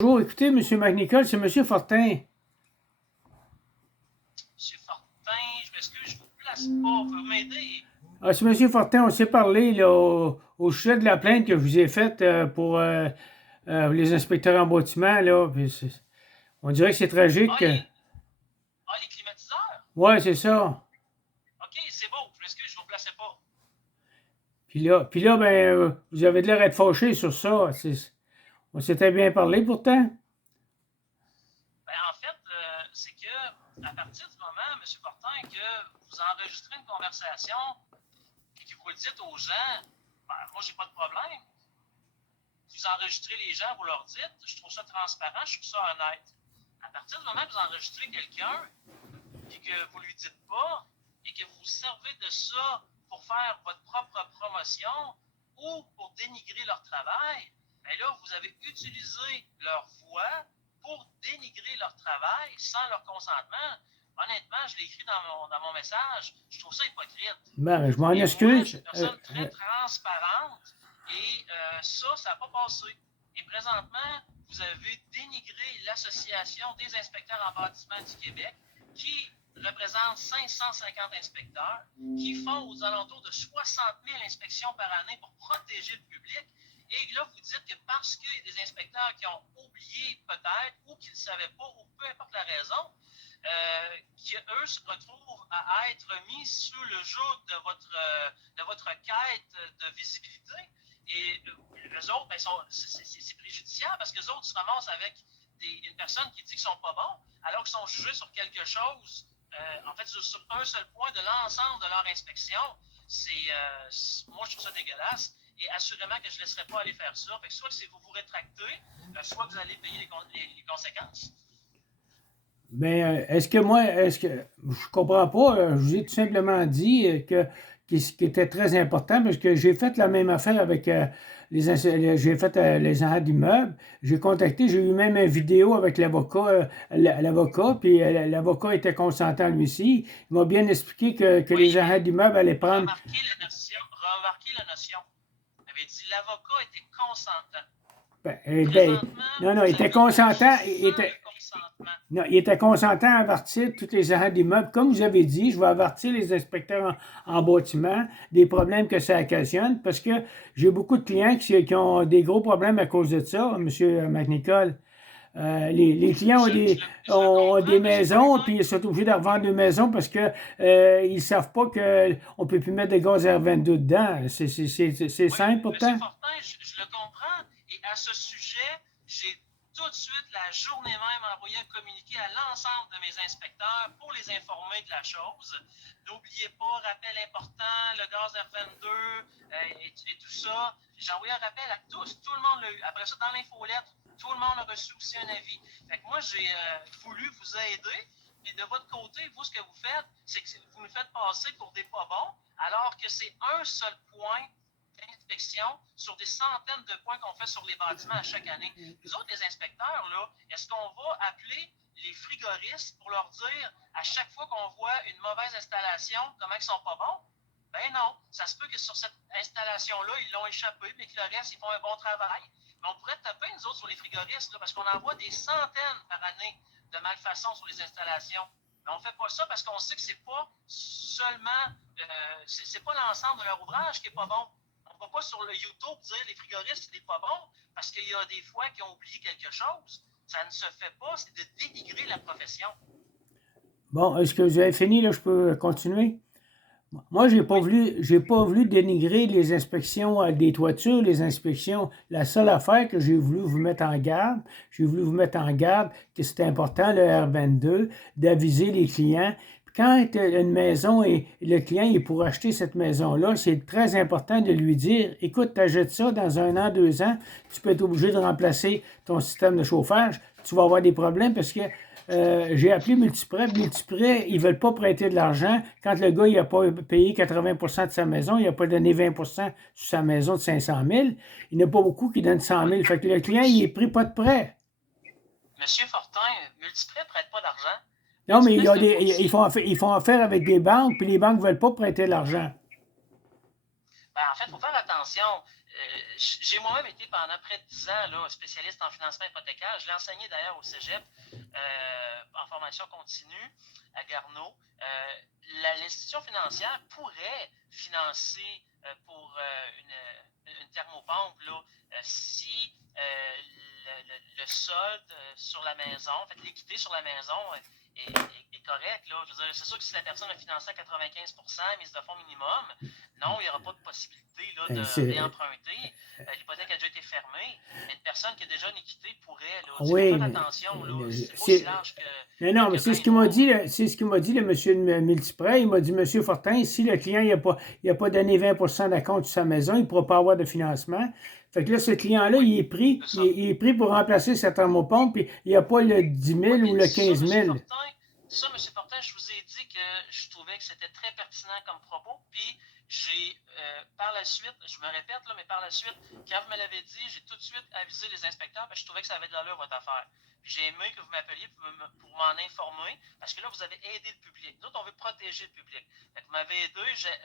Bonjour, écoutez, M. McNicol, c'est M. Fortin. Monsieur Fortin, je m'excuse, je ne vous place pas. Vous m'aider? Ah, c'est M. Fortin, on s'est parlé là, au sujet de la plainte que je vous ai faite pour les inspecteurs en bâtiment. Là, on dirait que c'est tragique. Les climatiseurs? Ouais, c'est ça. OK, c'est beau. Je m'excuse, je ne vous plaçais pas. Puis là ben, vous avez de l'air d'être fâché sur ça. On s'était bien parlé pourtant. En fait, c'est que à partir du moment, Monsieur Fortin, que vous enregistrez une conversation et que vous le dites aux gens, moi, j'ai pas de problème. Vous enregistrez les gens, vous leur dites, je trouve ça transparent, je trouve ça honnête. À partir du moment que vous enregistrez quelqu'un et que vous lui dites pas et que vous vous servez de ça pour faire votre propre promotion ou pour dénigrer leur travail, bien là, vous avez utilisé leur voix pour dénigrer leur travail sans leur consentement. Honnêtement, je l'ai écrit dans mon message, je trouve ça hypocrite. Ben, je m'en Et moi, je suis excuse. une personne très transparente et ça n'a pas passé. Et présentement, vous avez dénigré l'Association des inspecteurs en bâtiment du Québec qui représente 550 inspecteurs qui font aux alentours de 60 000 inspections par année pour protéger le public. Et là, vous dites que parce qu'il y a des inspecteurs qui ont oublié peut-être ou qui ne le savaient pas ou peu importe la raison, qu'eux se retrouvent à être mis sous le joug de votre quête de visibilité. Et les autres, ben, c'est préjudiciable parce que les autres se ramassent avec une personne qui dit qu'ils ne sont pas bons, alors qu'ils sont jugés sur quelque chose, en fait, sur un seul point de l'ensemble de leur inspection. Moi, je trouve ça dégueulasse. Et assurément que je ne laisserai pas aller faire ça. Fait que soit que vous vous rétractez, soit que vous allez payer les conséquences. Mais est-ce que je comprends pas, je vous ai tout simplement dit ce qui était très important, parce que j'ai fait la même affaire avec j'ai fait les agents d'immeuble, j'ai contacté, j'ai eu même une vidéo avec l'avocat, puis l'avocat était consentant lui aussi. Il m'a bien expliqué que Oui, les agents d'immeuble allaient prendre. remarquez la notion. Il avait dit l'avocat était consentant. Ben, Présentement, non, non, il vous était avez consentant, agi sans le consentement. non, il était consentant à avertir tous les agents d'immeubles. Comme vous avez dit, je vais avertir les inspecteurs en bâtiment des problèmes que ça occasionne, parce que j'ai beaucoup de clients qui ont des gros problèmes à cause de ça, M. McNicol. Les clients Je le ont des comprends, M. maisons, Fortin. puis ils sont obligés de revendre des maisons parce que ils savent pas qu'on peut plus mettre de gaz R22 dedans. C'est Oui, simple M. pourtant. Fortin, je le comprends. Et à ce sujet, j'ai tout de suite, la journée même, envoyé un communiqué à l'ensemble de mes inspecteurs pour les informer de la chose. N'oubliez pas, rappel important, le gaz R22 et tout ça. J'ai envoyé un rappel à tous. Tout le monde l'a eu. Après ça, dans l'infolettre, tout le monde a reçu aussi un avis. Fait que moi, j'ai voulu vous aider. Et de votre côté, vous, ce que vous faites, c'est que vous nous faites passer pour des pas bons, alors que c'est un seul point d'inspection sur des centaines de points qu'on fait sur les bâtiments à chaque année. Nous autres, les inspecteurs, là, est-ce qu'on va appeler les frigoristes pour leur dire à chaque fois qu'on voit une mauvaise installation, comment ils sont pas bons? Ben non, ça se peut que sur cette installation-là, ils l'ont échappé, mais que le reste, ils font un bon travail. Mais on pourrait taper, nous autres, sur les frigoristes, là, parce qu'on en voit des centaines par année de malfaçons sur les installations. Mais on ne fait pas ça parce qu'on sait que c'est pas seulement, c'est pas l'ensemble de leur ouvrage qui est pas bon. On ne va pas sur le YouTube dire les frigoristes, c'est pas bon parce qu'il y a des fois qui ont oublié quelque chose. Ça ne se fait pas, c'est de dénigrer la profession. Bon, est-ce que vous avez fini, là? Je peux continuer? Moi, Oui, j'ai pas voulu dénigrer les inspections des toitures, les inspections. La seule affaire que j'ai voulu vous mettre en garde, j'ai voulu vous mettre en garde que c'est important, le R22, d'aviser les clients. Puis quand une maison et le client est pour acheter cette maison-là, c'est très important de lui dire, écoute, tu achètes ça dans 1 an, 2 ans, tu peux être obligé de remplacer ton système de chauffage, tu vas avoir des problèmes parce que j'ai appelé Multiprêt. Multiprêt, ils ne veulent pas prêter de l'argent. Quand le gars n'a pas payé 80% de sa maison, il n'a pas donné 20% sur sa maison de 500 000, il n'y en a pas beaucoup qui donnent 100 oui. 000. Fait que le client, il est pris pas de prêt. Monsieur Fortin, Multiprêt ne prête pas d'argent. Non, mais Multiprêt, c'est un courtier. ils font affaire avec des banques, puis les banques ne veulent pas prêter de l'argent. Ben, en fait, il faut faire attention. j'ai moi-même été pendant près de 10 ans là, spécialiste en financement hypothécaire. Je l'ai enseigné d'ailleurs au cégep en formation continue à Garneau. L'institution financière pourrait financer pour une thermopompe là, si le solde sur la maison, en fait, l'équité sur la maison est correct. Là. Je veux dire, c'est sûr que si la personne a financé à 95%, mise de fonds minimum, non, il n'y aura pas de possibilité là, de réemprunter. L'hypothèque a déjà été fermée, mais une personne qui a déjà une équité pourrait. Là, oui, faire attention, là, c'est pas aussi large que. Non, mais c'est ce qu'il m'a dit, c'est ce qu'il m'a dit, le monsieur de Multiprêt. Il m'a dit, monsieur Fortin, si le client il a pas donné 20% d'acompte sur sa maison, il ne pourra pas avoir de financement. Fait que là, ce client-là, il est pris pour remplacer sa thermopompe, puis il n'y a pas le 10 000 ou le 15 000. Ça, M. Fortin, je vous ai dit que je trouvais que c'était très pertinent comme propos, puis j'ai, par la suite, je me répète, là, mais par la suite, quand vous me l'avez dit, j'ai tout de suite avisé les inspecteurs, parce que je trouvais que ça avait de l'allure, votre affaire. Puis j'ai aimé que vous m'appeliez pour m'en informer, parce que là, vous avez aidé le public. Nous autres, on veut protéger le public. Fait que vous m'avez aidé, j'ai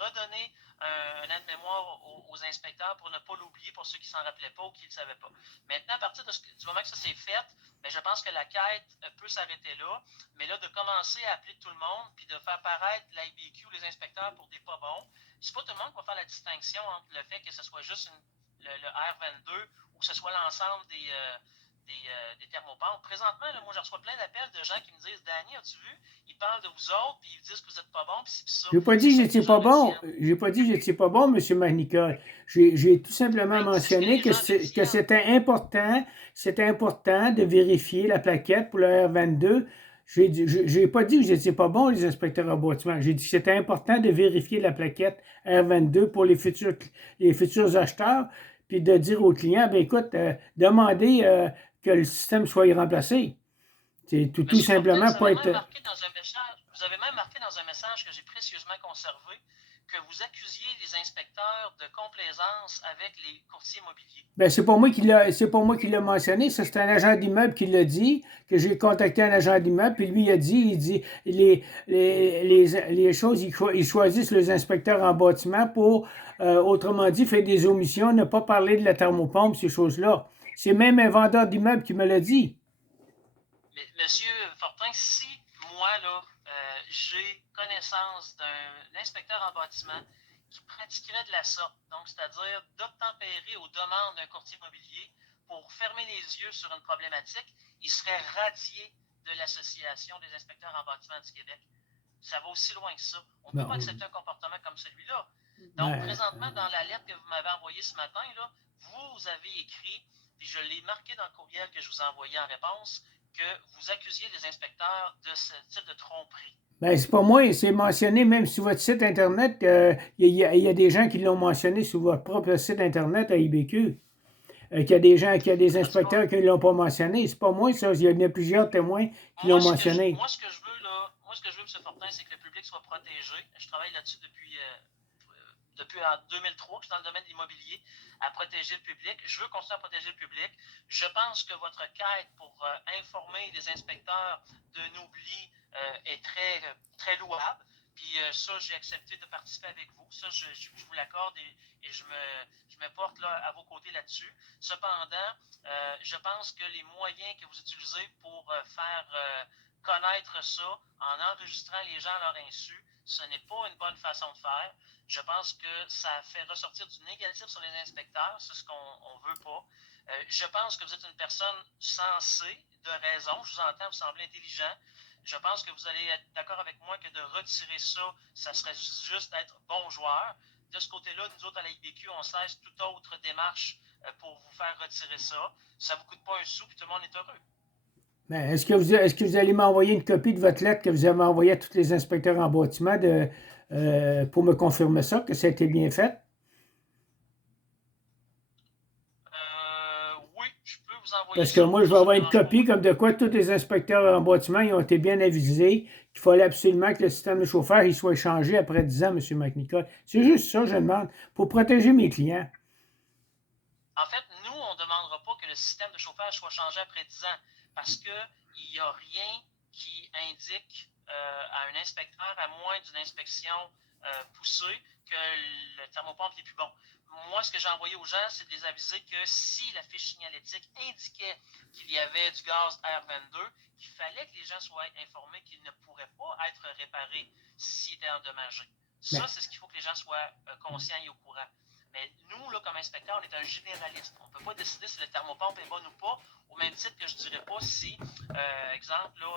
redonné un aide-mémoire aux inspecteurs pour ne pas l'oublier, pour ceux qui ne s'en rappelaient pas ou qui ne le savaient pas. Maintenant, à partir du moment que ça s'est fait, bien, je pense que la quête peut s'arrêter là, mais là, de commencer à appeler tout le monde, puis de faire paraître l'IBQ, les inspecteurs, pour des pas bons, c'est pas tout le monde qui va faire la distinction entre le fait que ce soit juste le R22 ou que ce soit l'ensemble des thermopompes. Présentement, là, moi, je reçois plein d'appels de gens qui me disent « Danny, as-tu vu? Ils parlent de vous autres, puis ils disent que vous n'êtes pas bon, puis c'est ça. » Je n'ai pas dit que vous n'étiez pas bon. J'ai pas dit que vous n'étiez pas bon, M. McNicol. J'ai tout simplement mentionné que c'était important de vérifier la plaquette pour le R22. Je n'ai pas dit que vous n'étiez pas bon, les inspecteurs en bâtiment. J'ai dit que c'était important de vérifier la plaquette R22 pour les futurs acheteurs, puis de dire aux clients, ben écoute, demandez que le système soit remplacé. C'est tout simplement Fortin, pas être... Vous avez même marqué dans un message que j'ai précieusement conservé que vous accusiez les inspecteurs de complaisance avec les courtiers immobiliers. Ben, c'est pas moi qui l'a mentionné, c'est un agent d'immeuble qui l'a dit, que j'ai contacté un agent d'immeuble, puis lui il dit les choses, ils choisissent les inspecteurs en bâtiment pour, autrement dit, faire des omissions, ne pas parler de la thermopompe, ces choses-là. C'est même un vendeur d'immeuble qui me l'a dit. Mais, Monsieur Fortin, si moi, là, j'ai connaissance d'un inspecteur en bâtiment qui pratiquerait de la sorte, donc c'est-à-dire d'obtempérer aux demandes d'un courtier immobilier pour fermer les yeux sur une problématique, il serait radié de l'Association des inspecteurs en bâtiment du Québec. Ça va aussi loin que ça. On ne peut pas accepter un comportement comme celui-là. Donc, présentement, dans la lettre que vous m'avez envoyée ce matin, là, vous avez écrit, puis je l'ai marqué dans le courriel que je vous ai envoyé en réponse, que vous accusiez les inspecteurs de ce type de tromperie. Ben, c'est pas moi, c'est mentionné même sur votre site Internet. Il y a des gens qui l'ont mentionné sur votre propre site Internet à IBQ. Qu'il y a des inspecteurs qui ne l'ont pas mentionné. C'est pas moi, ça. Il y en a plusieurs témoins qui l'ont mentionné. Moi, ce que je veux, M. Fortin, c'est que le public soit protégé. Je travaille là-dessus depuis en 2003, je suis dans le domaine de l'immobilier, à protéger le public. Je veux continuer à protéger le public. Je pense que votre quête pour informer les inspecteurs d'un oubli est très, très louable. Puis ça, j'ai accepté de participer avec vous. Ça, je vous l'accorde et je me porte là, à vos côtés là-dessus. Cependant, je pense que les moyens que vous utilisez pour faire connaître ça en enregistrant les gens à leur insu, ce n'est pas une bonne façon de faire. Je pense que ça fait ressortir du négatif sur les inspecteurs, c'est ce qu'on ne veut pas. Je pense que vous êtes une personne sensée, de raison, je vous entends, vous semblez intelligent. Je pense que vous allez être d'accord avec moi que de retirer ça, ça serait juste être bon joueur. De ce côté-là, nous autres à la IBQ, on cesse toute autre démarche pour vous faire retirer ça. Ça ne vous coûte pas un sou, puis tout le monde est heureux. Ben, est-ce que vous allez m'envoyer une copie de votre lettre que vous avez envoyée à tous les inspecteurs en bâtiment pour me confirmer ça, que ça a été bien fait? Oui, je peux vous envoyer Parce que moi, je vais avoir une copie comme de quoi tous les inspecteurs en bâtiment ils ont été bien avisés qu'il fallait absolument que le système de chauffage il soit changé après 10 ans, M. McNicol. C'est juste ça, je demande, pour protéger mes clients. En fait, nous, on ne demandera pas que le système de chauffage soit changé après 10 ans parce qu'il n'y a rien qui indique à un inspecteur, à moins d'une inspection poussée, que le thermopompe n'est plus bon. moi, ce que j'ai envoyé aux gens, c'est de les aviser que si la fiche signalétique indiquait qu'il y avait du gaz R22, qu'il fallait que les gens soient informés qu'ils ne pourraient pas être réparés s'ils étaient endommagés. Ça, c'est ce qu'il faut que les gens soient conscients et au courant. Mais nous, là, comme inspecteur, on est un généraliste. On ne peut pas décider si le thermopompe est bon ou pas, au même titre que je ne dirais pas si, exemple, là,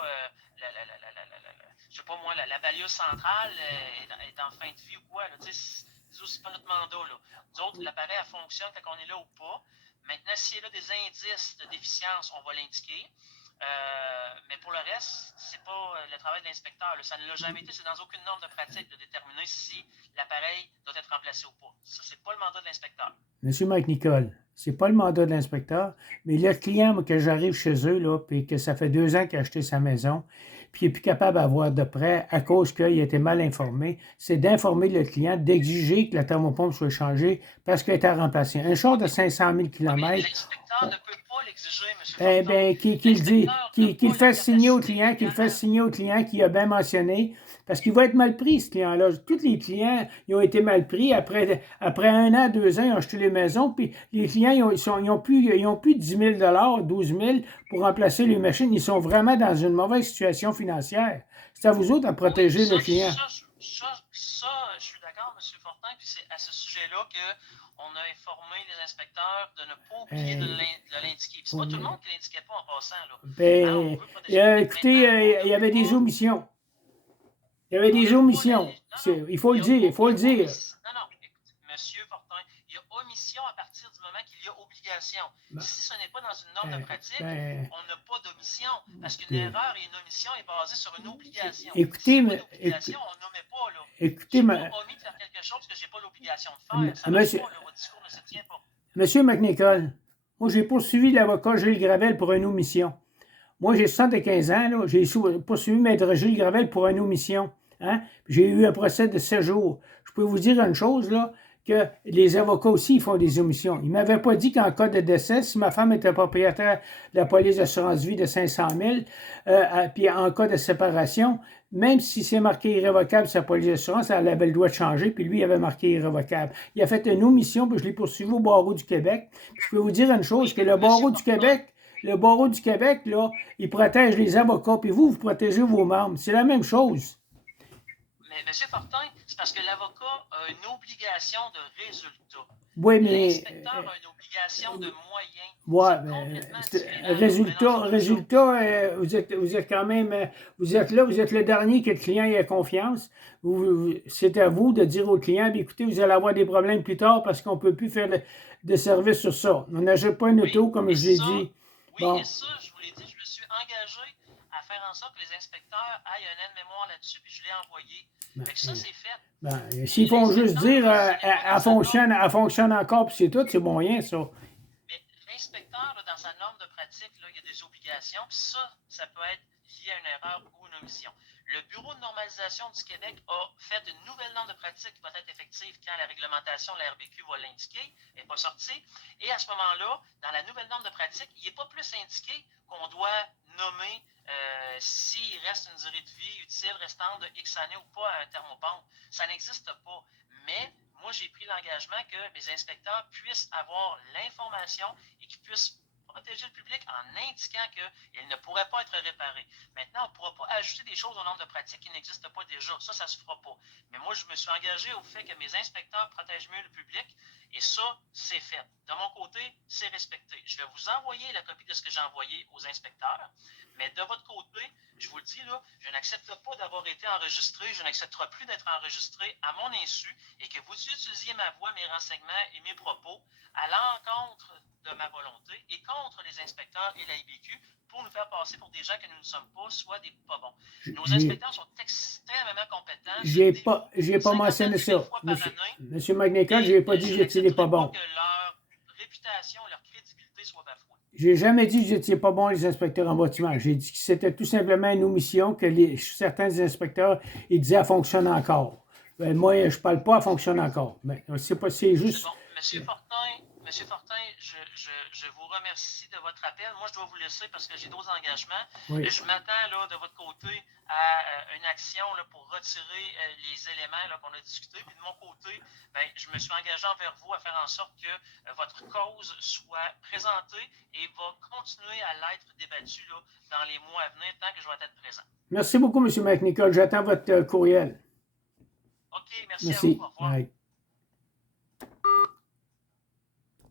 je sais pas moi, la balieuse centrale est en fin de vie ou quoi. Là, c'est pas notre mandat. Là. Nous autres, l'appareil fonctionne quand on est là ou pas. Maintenant, s'il y a des indices de déficience, on va l'indiquer. Mais pour le reste, c'est pas le travail de l'inspecteur. Ça ne l'a jamais été. C'est dans aucune norme de pratique de déterminer si l'appareil doit être remplacé ou pas. Ça, c'est pas le mandat de l'inspecteur. Monsieur McNicol, c'est pas le mandat de l'inspecteur, mais le client, moi, que j'arrive chez eux, là, puis que ça fait 2 ans qu'il a acheté sa maison, puis il n'est plus capable d'avoir de prêt à cause qu'il a été mal informé, c'est d'informer le client, d'exiger que la thermopompe soit changée parce qu'elle est à remplacer. Un char de 500 000 km. L'inspecteur ne peut pas l'exiger, M. Fortin. Qu'il fasse signer au client, qu'il a bien mentionné, parce qu'il va être mal pris, ce client-là. Tous les clients, ils ont été mal pris. Après 1 an, 2 ans, ils ont acheté les maisons, puis les clients, ils ont plus 10 000 12 000 pour remplacer les machines. Ils sont vraiment dans une mauvaise situation financière. C'est à vous autres à protéger le client. Je suis d'accord, M. Fortin, puis c'est à ce sujet-là qu'on a informé les inspecteurs de ne pas oublier de l'indiquer. C'est pas tout le monde qui ne l'indiquait pas en passant. Là. Écoutez, il y avait des omissions. Il y avait des omissions. Il faut le dire. Non, Monsieur Fortin, il y a omission à partir du moment qu'il y a obligation. Si ce n'est pas dans une norme de pratique, on n'a pas d'omission. Parce qu'une erreur et une omission est basée sur une obligation. Écoutez, si on n'omet pas. Là. Écoutez, je n'ai pas omis de faire quelque chose que je n'ai pas l'obligation de faire. Ça marche pas, votre discours ne se tient pas. Monsieur McNicol, moi, j'ai poursuivi l'avocat Gilles Gravel pour une omission. Moi, j'ai 75 ans, là, j'ai poursuivi Maître Gilles Gravel pour une omission. Hein? J'ai eu un procès de 7 jours. Je peux vous dire une chose, là, que les avocats aussi ils font des omissions. Ils ne m'avaient pas dit qu'en cas de décès, si ma femme était propriétaire de la police d'assurance vie de 500 000, puis en cas de séparation, même si c'est marqué irrévocable sa police d'assurance, elle avait le droit de changer, puis lui, il avait marqué irrévocable. Il a fait une omission, puis je l'ai poursuivi au barreau du Québec. Puis je peux vous dire une chose, que le barreau du Québec, là, il protège les avocats, puis vous protégez vos membres. C'est la même chose. Mais M. Fortin, c'est parce que l'avocat a une obligation de résultat. Oui, mais l'inspecteur a une obligation de moyens. Ouais, résultat, vous êtes quand même, vous êtes le dernier que le client ait confiance. C'est à vous de dire au client, écoutez, vous allez avoir des problèmes plus tard parce qu'on ne peut plus faire de service sur ça. On n'achète pas une auto, comme je l'ai dit. Oui, et ça, je vous l'ai dit, je me suis engagé à faire en sorte que les inspecteurs aillent un aide-mémoire là-dessus, puis je l'ai envoyé. Fait que ça, c'est fait. S'ils font juste dire, elle fonctionne encore, puis c'est tout, c'est bon rien, ça. Mais l'inspecteur, dans sa norme de pratique, là, il y a des obligations, puis ça peut être lié à une erreur ou une omission. Le Bureau de normalisation du Québec a fait une nouvelle norme de pratique qui va être effective quand la réglementation de la RBQ va l'indiquer, elle n'est pas sortie. Et à ce moment-là, dans la nouvelle norme de pratique, il n'est pas plus indiqué qu'on doit nommer s'il reste une durée de vie utile restante de X années ou pas à un thermopompe. Ça n'existe pas. Mais moi, j'ai pris l'engagement que mes inspecteurs puissent avoir l'information et qu'ils puissent protéger le public en indiquant qu'il ne pourrait pas être réparé. Maintenant, on ne pourra pas ajouter des choses au nombre de pratiques qui n'existent pas déjà. Ça ne se fera pas. Mais moi, je me suis engagé au fait que mes inspecteurs protègent mieux le public et ça, c'est fait. De mon côté, c'est respecté. Je vais vous envoyer la copie de ce que j'ai envoyé aux inspecteurs, mais de votre côté, je vous le dis, là, je n'accepte pas d'avoir été enregistré, je n'accepterai plus d'être enregistré à mon insu et que vous utilisiez ma voix, mes renseignements et mes propos à l'encontre de ma volonté et contre les inspecteurs et la IBQ pour nous faire passer pour des gens que nous ne sommes pas, soit des pas bons. Nos inspecteurs sont extrêmement compétents. J'ai pas mentionné ça. Monsieur McNicol, je n'ai pas dit que j'étais pas bon. Que leur réputation, leur crédibilité soit bafouée. J'ai jamais dit que j'étais pas bon les inspecteurs en bâtiment. J'ai dit que c'était tout simplement une omission que certains inspecteurs ils disaient elle fonctionne encore. Moi, je parle pas, elle fonctionne encore. Mais c'est juste. Bon. Monsieur Fortin, je vous remercie de votre appel. Moi, je dois vous laisser parce que j'ai d'autres engagements. Oui. Je m'attends là, de votre côté à une action là, pour retirer les éléments qu'on a discutés. Puis de mon côté, ben, je me suis engagé envers vous à faire en sorte que votre cause soit présentée et va continuer à l'être débattue là, dans les mois à venir tant que je vais être présent. Merci beaucoup, M. McNichol. J'attends votre courriel. OK, merci à vous. Merci. Au revoir. Bye.